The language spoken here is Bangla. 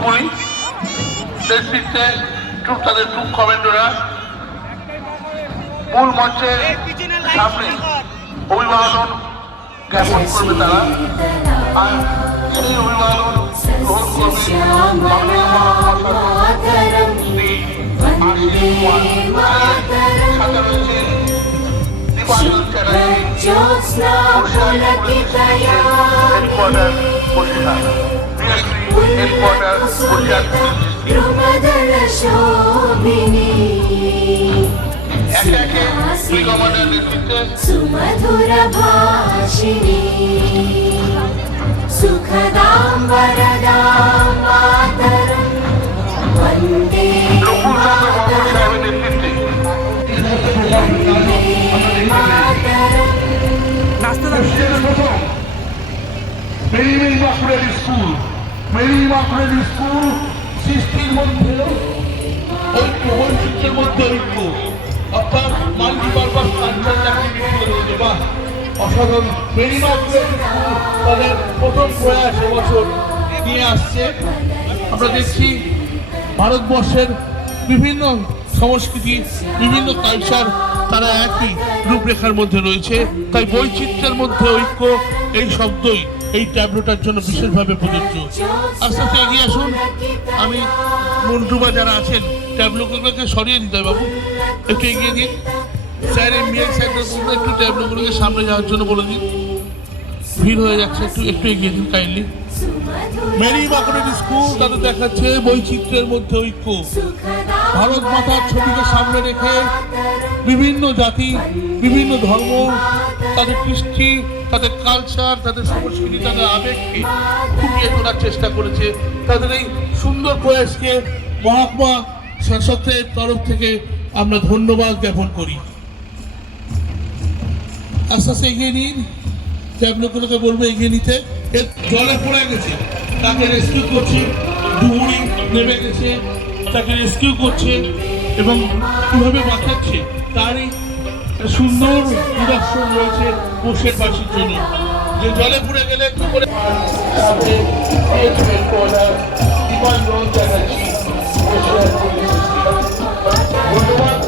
গ্রুপগুলি নেতৃত্বে তাদের ট্রুপ কমান্ডোরা মূল মঞ্চের সামনে অভিবাদন জ্ঞাপন করবে তারা। আর সেই অভিবাদন গ্রহণ করবে सुमधुर भाषिणी सुखदां वरदां मातरं वन्दे মেরি ইমাকুলেট স্কুল সৃষ্টির মধ্যে ঐক্য, বৈচিত্র্যের মধ্যে ঐক্য, অর্থাৎ মাল্টিপারপাস কালচার বা অসাধারণ। মেরি ইমাকুলেট স্কুল তাদের প্রথম প্রয়াস এবছর নিয়ে আসছে। আমরা দেখছি ভারতবর্ষের বিভিন্ন সংস্কৃতি, বিভিন্ন কালচার তারা একই রূপরেখার মধ্যে রয়েছে। তাই বৈচিত্র্যের মধ্যে ঐক্য এই শব্দই এই ট্যাবলোটার জন্য বিশেষভাবে প্রযোজ্য। আস্তে আস্তে এগিয়ে আসুন। আমি মন্টুবা যারা আছেন ট্যাবলোগুলোকে সরিয়ে নিতে হবে বাবু, একটু এগিয়ে দিন। স্যার এমবিআই স্যারদের বলতে একটু ট্যাবলোগুলোকে সামনে যাওয়ার জন্য বলে দিন, ভিড় হয়ে যাচ্ছে, একটু এগিয়ে দিন কাইন্ডলি। মেরি ইমাকুলেট স্কুল তাদের দেখাচ্ছে বৈচিত্র্যের মধ্যে ঐক্য। ভারত মাতার ছবিকে সামনে রেখে বিভিন্ন জাতি, বিভিন্ন ধর্ম, তাদের কৃষ্টি, তাদের কালচার, তাদের সংস্কৃতি, তাদের আবেগকে ফুটিয়ে তোলার চেষ্টা করেছে। তাদের এই সুন্দর প্রয়াসকে মহাত্মা শাসকের তরফ থেকে আমরা ধন্যবাদ জ্ঞাপন করি। আস্তে আস্তে এগিয়ে নিন, ট্যাবলোগুলোকে বলবো এগিয়ে নিতে। এর জলে পড়ে গেছে, তাকে রেস্কিউ করছে, ডুবুরি নেমে গেছে, তাকে রেস্কিউ করছে এবং কীভাবে বাঁচাচ্ছে তারই সুন্দর নিদর্শন রয়েছে কোষের বাসীর জন্য। যে জলে পড়ে গেলে কি করে ধন্যবাদ।